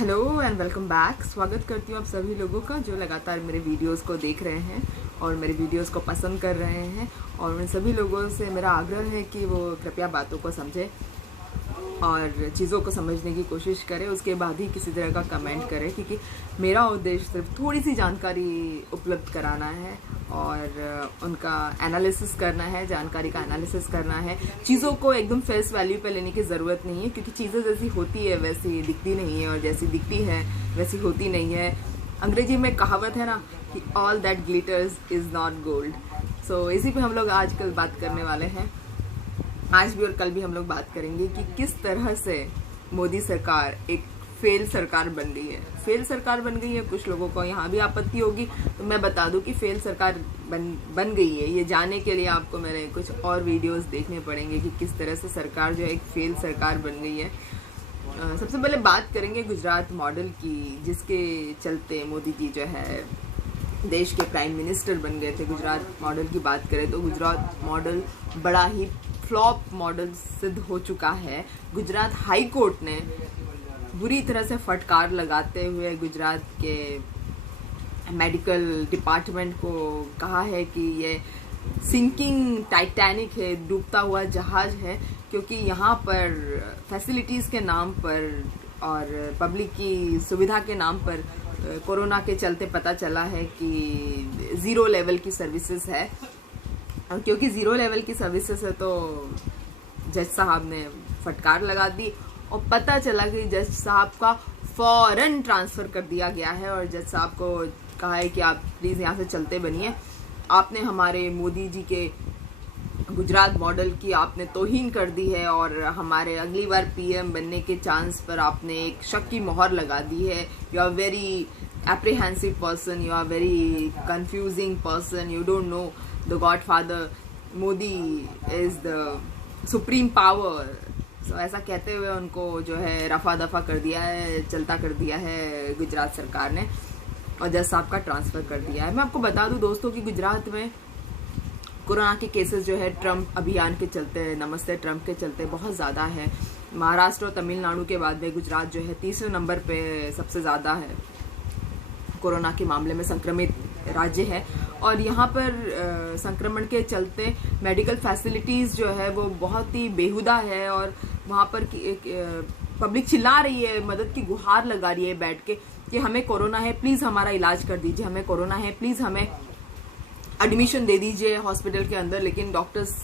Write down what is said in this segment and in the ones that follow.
Hello and welcome back. स्वागत करती हूँ आप सभी लोगों का जो लगातार मेरे वीडियोस को देख रहे हैं और मेरे वीडियोस को पसंद कर रहे हैं। और उन सभी लोगों से मेरा आग्रह है कि वो कृपया बातों को समझें और चीज़ों को समझने की कोशिश करें, उसके बाद ही किसी तरह का कमेंट करें, क्योंकि मेरा उद्देश्य सिर्फ थोड़ी सी जानकारी उपलब्ध कराना है और उनका एनालिसिस करना है, जानकारी का एनालिसिस करना है। चीज़ों को एकदम फेस वैल्यू पे लेने की ज़रूरत नहीं है, क्योंकि चीज़ें जैसी होती है वैसी दिखती नहीं है और जैसी दिखती है वैसी होती नहीं है। अंग्रेजी में कहावत है ना कि all that glitters is not gold. So इसी पे हम लोग आजकल बात करने वाले हैं। आज भी और कल भी हम लोग बात करेंगे कि किस तरह से मोदी सरकार एक फेल सरकार बन गई है। फेल सरकार बन गई है, कुछ लोगों को यहाँ भी आपत्ति होगी, तो मैं बता दूं कि फेल सरकार बन गई है। ये जानने के लिए आपको मेरे कुछ और वीडियोस देखने पड़ेंगे कि किस तरह से सरकार जो है एक फेल सरकार बन गई है। सबसे पहले बात करेंगे गुजरात मॉडल की, जिसके चलते मोदी जी जो है देश के प्राइम मिनिस्टर बन गए थे। गुजरात मॉडल की बात करें तो गुजरात मॉडल बड़ा ही फ्लॉप मॉडल सिद्ध हो चुका है। गुजरात हाई कोर्ट ने बुरी तरह से फटकार लगाते हुए गुजरात के मेडिकल डिपार्टमेंट को कहा है कि ये सिंकिंग टाइटैनिक है, डूबता हुआ जहाज है, क्योंकि यहाँ पर फैसिलिटीज़ के नाम पर और पब्लिक की सुविधा के नाम पर कोरोना के चलते पता चला है कि ज़ीरो लेवल की सर्विसेज है। और क्योंकि ज़ीरो लेवल की सर्विसेज है तो जज साहब ने फटकार लगा दी और पता चला कि जज साहब का फ़ौरन ट्रांसफ़र कर दिया गया है और जज साहब को कहा है कि आप प्लीज़ यहाँ से चलते बनिए। आपने हमारे मोदी जी के गुजरात मॉडल की आपने तौहीन कर दी है और हमारे अगली बार पीएम बनने के चांस पर आपने एक शक की मोहर लगा दी है। You are very apprehensive person, you are very confusing person, you don't know the godfather Modi is the supreme power. So ऐसा कहते हुए उनको जो है रफा दफा कर दिया है, चलता कर दिया है गुजरात सरकार ने और जज साहब का ट्रांसफ़र कर दिया है। मैं आपको बता दूं दोस्तों कि गुजरात में कोरोना के केसेस जो है ट्रम्प अभियान के चलते, नमस्ते ट्रम्प के चलते बहुत ज़्यादा है। महाराष्ट्र और तमिलनाडु के बाद में गुजरात जो है तीसरे नंबर पे सबसे ज़्यादा है कोरोना के मामले में संक्रमित राज्य है। और यहाँ पर संक्रमण के चलते मेडिकल फैसिलिटीज़ जो है वो बहुत ही बेहुदा है और वहाँ पर पब्लिक चिल्ला रही है, मदद की गुहार लगा रही है बैठ के कि हमें कोरोना है, प्लीज़ हमारा इलाज कर दीजिए, हमें कोरोना है, प्लीज़ हमें एडमिशन दे दीजिए हॉस्पिटल के अंदर। लेकिन डॉक्टर्स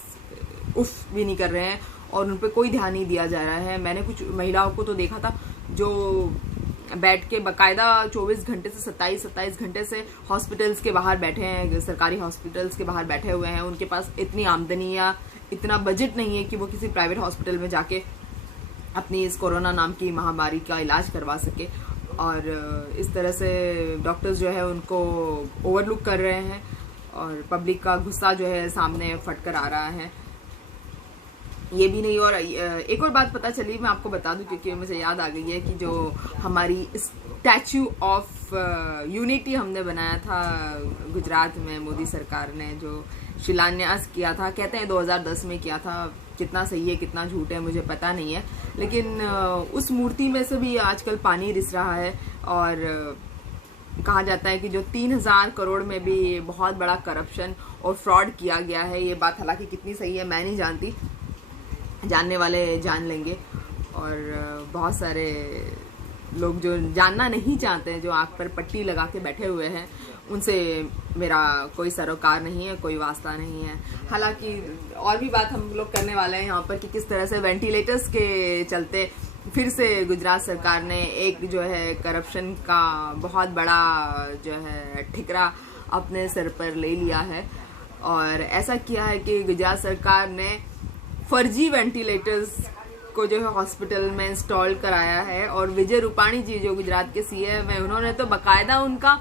उफ भी नहीं कर रहे हैं और उन पर कोई ध्यान नहीं दिया जा रहा है। मैंने कुछ महिलाओं को तो देखा था जो बैठ के बाकायदा 24 घंटे से 27 घंटे से हॉस्पिटल्स के बाहर बैठे हैं, सरकारी हॉस्पिटल्स के बाहर बैठे हुए हैं। उनके पास इतनी आमदनी या इतना बजट नहीं है कि वो किसी प्राइवेट हॉस्पिटल में जाके अपनी इस कोरोना नाम की महामारी का इलाज करवा सके। और इस तरह से डॉक्टर्स जो है उनको ओवरलुक कर रहे हैं और पब्लिक का गुस्सा जो है सामने फट कर आ रहा है। ये भी नहीं, और एक और बात पता चली, मैं आपको बता दूं क्योंकि मुझे याद आ गई है कि जो हमारी स्टैचू ऑफ यूनिटी हमने बनाया था गुजरात में, मोदी सरकार ने जो शिलान्यास किया था, कहते हैं 2010 में किया था। कितना सही है कितना झूठ है मुझे पता नहीं है, लेकिन उस मूर्ति में से भी आजकल पानी रिस रहा है। और कहा जाता है कि जो 3000 करोड़ में भी बहुत बड़ा करप्शन और फ्रॉड किया गया है। ये बात हालांकि कितनी सही है मैं नहीं जानती, जानने वाले जान लेंगे। और बहुत सारे लोग जो जानना नहीं चाहते हैं, जो आँख पर पट्टी लगा के बैठे हुए हैं, उनसे मेरा कोई सरोकार नहीं है, कोई वास्ता नहीं है। हालांकि और भी बात हम लोग करने वाले हैं यहाँ पर कि किस तरह से वेंटिलेटर्स के चलते फिर से गुजरात सरकार ने एक जो है करप्शन का बहुत बड़ा जो है ठिकरा अपने सर पर ले लिया है। और ऐसा किया है कि गुजरात सरकार ने फर्जी वेंटिलेटर्स को जो है हॉस्पिटल में इंस्टॉल कराया है। और विजय रूपाणी जी जो गुजरात के सीएम है, उन्होंने तो बाकायदा उनका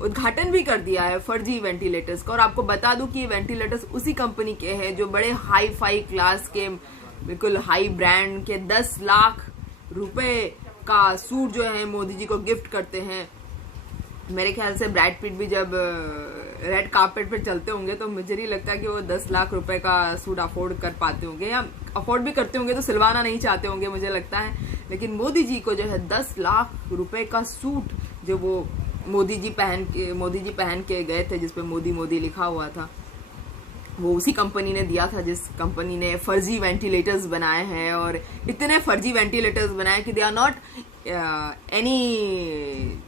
उद्घाटन भी कर दिया है फर्जी वेंटिलेटर्स का। और आपको बता दूं कि ये वेंटिलेटर्स उसी कंपनी के हैं जो बड़े हाई फाई क्लास के, बिल्कुल हाई ब्रांड के 10 लाख रुपए का सूट जो है मोदी जी को गिफ्ट करते हैं। मेरे ख्याल से ब्रैड पिट भी जब रेड कार्पेट पर चलते होंगे तो मुझे नहीं लगता कि वो 10 लाख रुपए का सूट अफोर्ड कर पाते होंगे, या अफोर्ड भी करते होंगे तो सिलवाना नहीं चाहते होंगे मुझे लगता है। लेकिन मोदी जी को जो है 10 लाख रुपए का सूट जो वो मोदी जी पहन के गए थे, जिसपे मोदी मोदी लिखा हुआ था, वो उसी कंपनी ने दिया था जिस कंपनी ने फर्जी वेंटिलेटर्स बनाए हैं। और इतने फर्जी वेंटिलेटर्स बनाए कि they are not any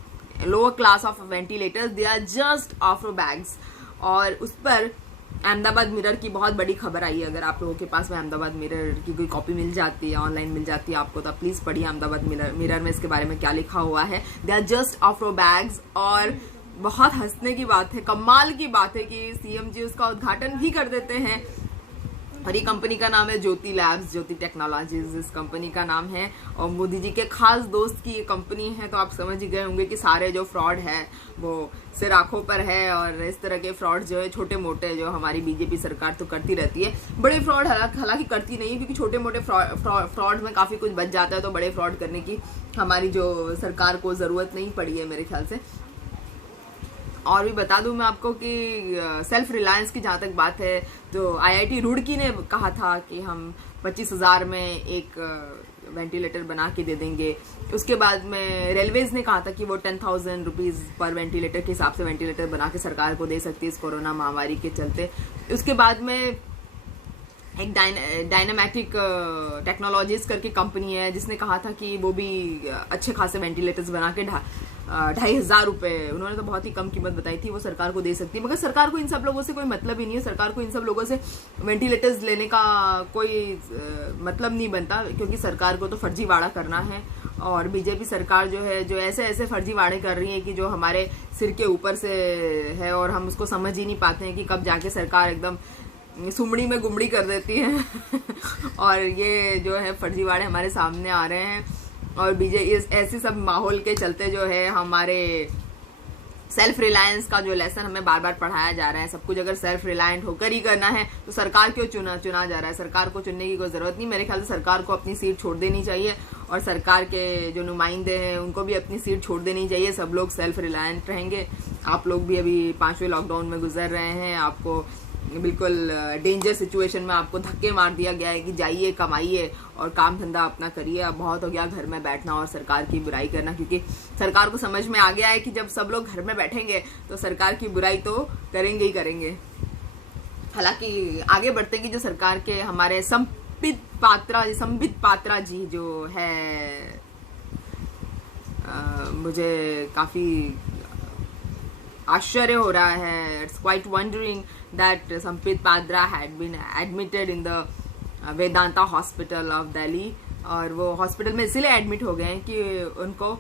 lower class of ventilators, they are just afro bags. और उस पर अहमदाबाद मिरर की बहुत बड़ी खबर आई है। अगर आप लोगों के पास में अहमदाबाद मिरर की कोई कॉपी मिल जाती है, ऑनलाइन मिल जाती है आपको, तो आप प्लीज़ पढ़िए अहमदाबाद मिरर में इसके बारे में क्या लिखा हुआ है। They are just afro bags. और बहुत हंसने की बात है, कमाल की बात है कि सीएम जी उसका उद्घाटन भी कर देते हैं। और ये कंपनी का नाम है ज्योति लैब्स, ज्योति टेक्नोलॉजीज इस कंपनी का नाम है। और मोदी जी के खास दोस्त की ये कंपनी है, तो आप समझ ही गए होंगे कि सारे जो फ्रॉड है वो सिर आंखों पर है। और इस तरह के फ्रॉड जो है छोटे मोटे, जो हमारी बीजेपी सरकार तो करती रहती है, बड़े फ्रॉड हालांकि करती नहीं है, क्योंकि छोटे मोटे फ्रॉड में काफ़ी कुछ बच जाता है, तो बड़े फ्रॉड करने की हमारी जो सरकार को ज़रूरत नहीं पड़ी है मेरे ख्याल से। और भी बता दूं मैं आपको कि सेल्फ रिलायंस की जहाँ तक बात है, तो आईआईटी रुड़की ने कहा था कि हम 25,000 में एक वेंटिलेटर बना के दे देंगे। उसके बाद में रेलवेज ने कहा था कि वो 10,000 रुपीज़ पर वेंटिलेटर के हिसाब से वेंटिलेटर बना के सरकार को दे सकती है इस कोरोना महामारी के चलते। उसके बाद में एक डायनामेटिक टेक्नोलॉजीज करके कंपनी है, जिसने कहा था कि वो भी अच्छे खासे वेंटिलेटर्स बना के 2,500 रुपये, उन्होंने तो बहुत ही कम कीमत बताई थी, वो सरकार को दे सकती है। मगर सरकार को इन सब लोगों से कोई मतलब ही नहीं है। सरकार को इन सब लोगों से वेंटिलेटर्स लेने का कोई मतलब नहीं बनता, क्योंकि सरकार को तो फर्जीवाड़ा करना है। और बीजेपी सरकार जो है, जो ऐसे ऐसे फर्जीवाड़े कर रही है कि जो हमारे सिर के ऊपर से है, और हम उसको समझ ही नहीं पाते हैं कि कब जाके सरकार एकदम सुमड़ी में गुमड़ी कर देती है। और ये जो है फर्जीवाड़े हमारे सामने आ रहे हैं। और बीजेपी ऐसे सब माहौल के चलते जो है हमारे सेल्फ रिलायंस का जो लेसन हमें बार बार पढ़ाया जा रहा है, सब कुछ अगर सेल्फ रिलायंट होकर ही करना है तो सरकार क्यों चुना जा रहा है। सरकार को चुनने की कोई ज़रूरत नहीं। मेरे ख्याल से सरकार को अपनी सीट छोड़ देनी चाहिए, और सरकार के जो नुमाइंदे हैं उनको भी अपनी सीट छोड़ देनी चाहिए। सब लोग सेल्फ रिलायंट रहेंगे। आप लोग भी अभी 5वें लॉकडाउन में गुजर रहे हैं, आपको बिल्कुल डेंजर सिचुएशन में आपको धक्के मार दिया गया है कि जाइए कमाइए और काम धंधा अपना करिए। अब बहुत हो गया घर में बैठना और सरकार की बुराई करना, क्योंकि सरकार को समझ में आ गया है कि जब सब लोग घर में बैठेंगे तो सरकार की बुराई तो करेंगे ही करेंगे। हालांकि आगे बढ़ते कि जो सरकार के हमारे संबित पात्रा जी जो है, मुझे काफ़ी आश्चर्य हो रहा है। It's quite wondering that Sambit Patra had been admitted in the Vedanta hospital of Delhi. और वो हॉस्पिटल में इसलिए एडमिट हो गए हैं कि उनको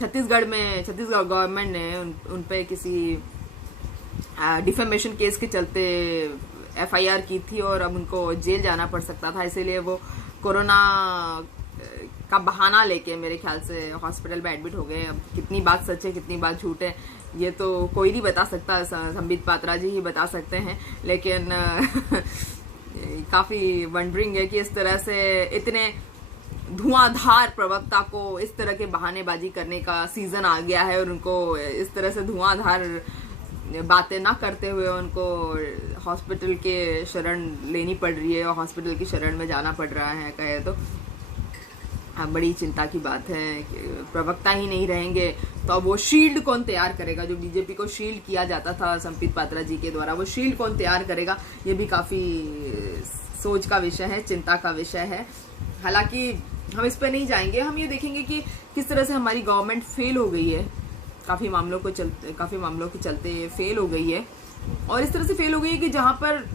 छत्तीसगढ़ गवर्नमेंट ने उन पे किसी डिफेमेशन केस के चलते एफआईआर की थी, और अब उनको जेल जाना पड़ सकता था। इसीलिए वो कोरोना का बहाना लेके मेरे ख्याल से हॉस्पिटल में एडमिट हो गए। अब कितनी बात सच है कितनी बात झूठ है ये तो कोई नहीं बता सकता, संबित पात्रा जी ही बता सकते हैं। लेकिन काफ़ी वंडरिंग है कि इस तरह से इतने धुआंधार प्रवक्ता को इस तरह के बहानेबाजी करने का सीज़न आ गया है, और उनको इस तरह से धुआंधार बातें ना करते हुए उनको हॉस्पिटल के शरण लेनी पड़ रही है, और हॉस्पिटल की शरण में जाना पड़ रहा है। कहे तो बड़ी चिंता की बात है कि प्रवक्ता ही नहीं रहेंगे तो अब वो शील्ड कौन तैयार करेगा। जो बीजेपी को शील्ड किया जाता था संबित पात्रा जी के द्वारा, वो शील्ड कौन तैयार करेगा, ये भी काफ़ी सोच का विषय है, चिंता का विषय है। हालांकि हम इस पर नहीं जाएंगे, हम ये देखेंगे कि किस तरह से हमारी गवर्नमेंट फेल हो गई है, काफ़ी मामलों के चलते फेल हो गई है। और इस तरह से फेल हो गई है कि जहाँ पर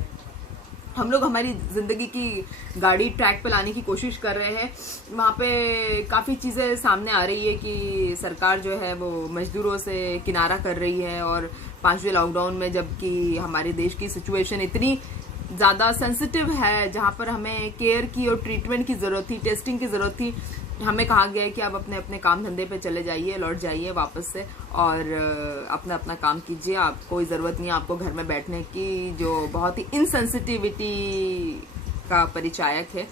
हम लोग हमारी ज़िंदगी की गाड़ी ट्रैक पे लाने की कोशिश कर रहे हैं, वहाँ पे काफ़ी चीज़ें सामने आ रही है कि सरकार जो है वो मजदूरों से किनारा कर रही है। और 5वें लॉकडाउन में जबकि हमारे देश की सिचुएशन इतनी ज़्यादा सेंसिटिव है, जहाँ पर हमें केयर की और ट्रीटमेंट की ज़रूरत थी, टेस्टिंग की ज़रूरत थी, हमें कहा गया है कि आप अपने अपने काम धंधे पे चले जाइए, लौट जाइए वापस से और अपना अपना काम कीजिए। आप कोई ज़रूरत नहीं है आपको घर में बैठने की, जो बहुत ही इनसेंसिटिविटी का परिचायक है।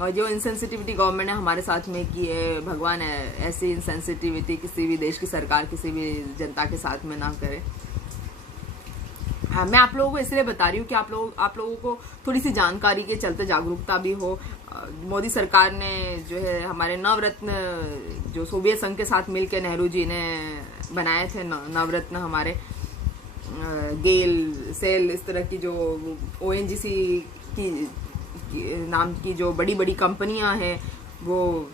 और जो इनसेंसिटिविटी गवर्नमेंट ने हमारे साथ में की है, भगवान ऐसी इनसेंसिटिविटी किसी भी देश की सरकार किसी भी जनता के साथ में ना करे। मैं आप लोगों को इसलिए बता रही हूँ कि आप लोगों को थोड़ी सी जानकारी के चलते जागरूकता भी हो। मोदी सरकार ने जो है हमारे नवरत्न जो सोवियत संघ के साथ मिलकर नेहरू जी ने बनाए थे नवरत्न, हमारे गेल, सेल, इस तरह की जो ONGC की नाम की जो बड़ी बड़ी कंपनियां हैं वो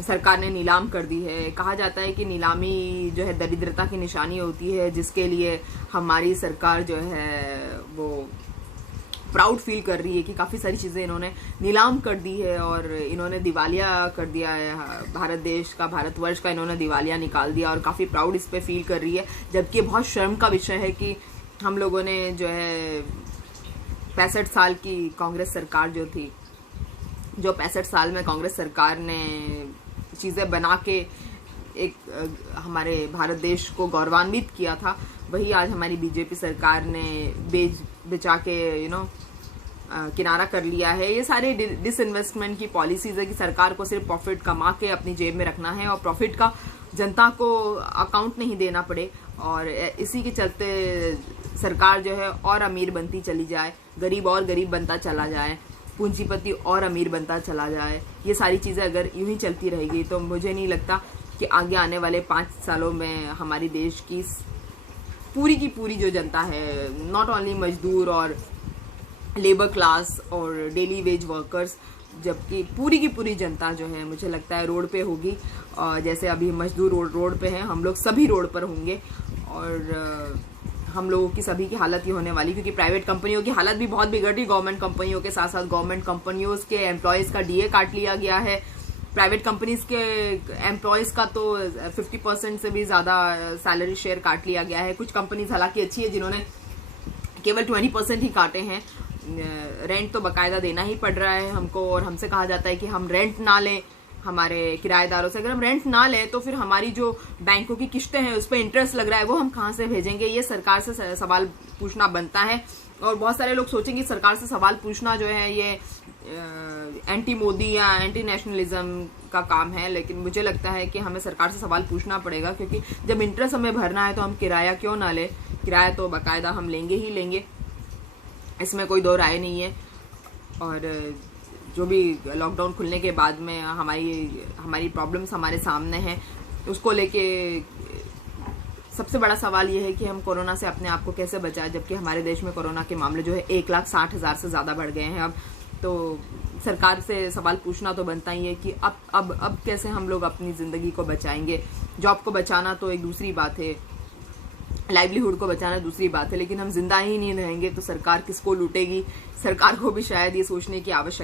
सरकार ने नीलाम कर दी है। कहा जाता है कि नीलामी जो है दरिद्रता की निशानी होती है, जिसके लिए हमारी सरकार जो है वो प्राउड फील कर रही है कि काफ़ी सारी चीज़ें इन्होंने नीलाम कर दी है और इन्होंने दिवालिया कर दिया है भारत देश का, भारतवर्ष का इन्होंने दिवालिया निकाल दिया और काफ़ी प्राउड इस पे फील कर रही है। जबकि बहुत शर्म का विषय है कि हम लोगों ने जो है 65 साल की कांग्रेस सरकार जो थी, जो 65 साल में कांग्रेस सरकार ने चीज़ें बना के एक हमारे भारत देश को गौरवान्वित किया था, वही आज हमारी बीजेपी सरकार ने बेचा के किनारा कर लिया है। ये सारे डिसइन्वेस्टमेंट की पॉलिसीज है कि सरकार को सिर्फ प्रॉफिट कमा के अपनी जेब में रखना है और प्रॉफिट का जनता को अकाउंट नहीं देना पड़े, और इसी के चलते सरकार जो है और अमीर बनती चली जाए, गरीब और गरीब बनता चला जाए, पूंजीपति और अमीर बनता चला जाए। ये सारी चीज़ें अगर यूं ही चलती रहेगी तो मुझे नहीं लगता कि आगे आने वाले 5 सालों में हमारी देश की पूरी जो जनता है, नॉट ओनली मजदूर और लेबर क्लास और डेली वेज वर्कर्स, जबकि पूरी की पूरी जनता जो है मुझे लगता है रोड पे होगी। और जैसे अभी मजदूर रोड पे हैं, हम लोग सभी रोड पर होंगे और हम लोगों की सभी की हालत ये होने वाली, क्योंकि प्राइवेट कंपनियों की हालत भी बहुत बिगड़ रही। गवर्नमेंट कंपनियों के साथ साथ गवर्नमेंट कंपनियों के एम्प्लॉयज़ का DA काट लिया गया है। प्राइवेट कंपनीज के एम्प्लॉयज़ का तो 50% से भी ज़्यादा सैलरी शेयर काट लिया गया है। कुछ कंपनीज हालांकि अच्छी है जिन्होंने केवल 20% ही काटे हैं। रेंट तो बाकायदा देना ही पड़ रहा है हमको, और हमसे कहा जाता है कि हम रेंट ना लें हमारे किराएदारों से। अगर हम रेंट ना लें तो फिर हमारी जो बैंकों की किस्तें हैं उस पर इंटरेस्ट लग रहा है, वो हम कहाँ से भेजेंगे? ये सरकार से सवाल पूछना बनता है। और बहुत सारे लोग सोचेंगे सरकार से सवाल पूछना जो है ये एंटी मोदी या एंटी नेशनलिज्म का काम है, लेकिन मुझे लगता है कि हमें सरकार से सवाल पूछना पड़ेगा, क्योंकि जब इंटरेस्ट हमें भरना है तो हम किराया क्यों ना लें? किराया तो बाकायदा हम लेंगे ही लेंगे, इसमें कोई दो राय नहीं है। और जो भी लॉकडाउन खुलने के बाद में हमारी प्रॉब्लम्स हमारे सामने हैं, उसको लेके सबसे बड़ा सवाल ये है कि हम कोरोना से अपने आप को कैसे बचाएं, जबकि हमारे देश में कोरोना के मामले जो है 1,60,000 से ज़्यादा बढ़ गए हैं अब। तो सरकार से सवाल पूछना तो बनता ही है कि अब कैसे हम लोग अपनी ज़िंदगी को बचाएंगे। जॉब को बचाना तो एक दूसरी बात है, लाइवलीहुड को बचाना दूसरी बात है, लेकिन हम जिंदा ही नहीं रहेंगे तो सरकार किसको लूटेगी? सरकार को भी शायद ये सोचने की आवश्यकता